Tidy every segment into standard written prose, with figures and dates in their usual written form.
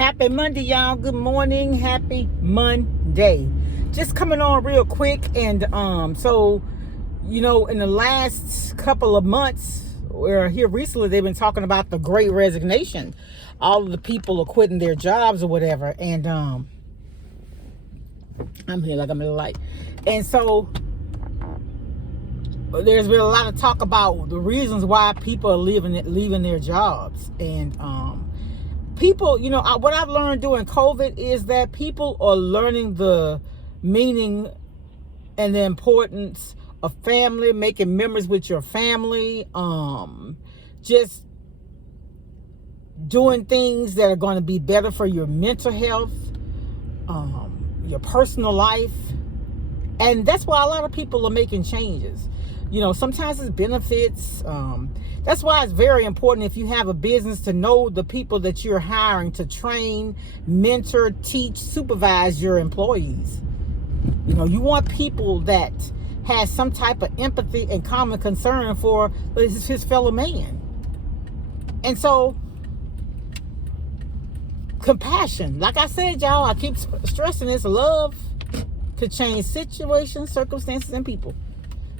Happy Monday, y'all. Good morning. Happy Monday. Just coming on real quick. And so, in the last couple of months, or here recently, they've been talking about the Great Resignation. All of the people are quitting their jobs or whatever. And I'm here like I'm in the light. And so there's been a lot of talk about the reasons why people are leaving their jobs. And people, what I've learned during COVID is that people are learning the meaning and the importance of family, making memories with your family, just doing things that are going to be better for your mental health, your personal life. And that's why a lot of people are making changes. Sometimes it's benefits. That's why it's very important, if you have a business, to know the people that you're hiring to train, mentor, teach, supervise your employees. You want people that has some type of empathy and common concern for his fellow man. And so, compassion. Like I said, y'all, I keep stressing this. Love could change situations, circumstances, and people.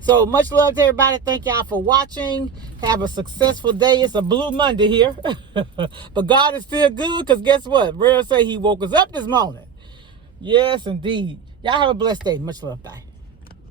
So much love to everybody. Thank y'all for watching. Have a successful day. It's a blue Monday here. But God is still good, because guess what? Rare say he woke us up this morning. Yes, indeed. Y'all have a blessed day. Much love. Bye.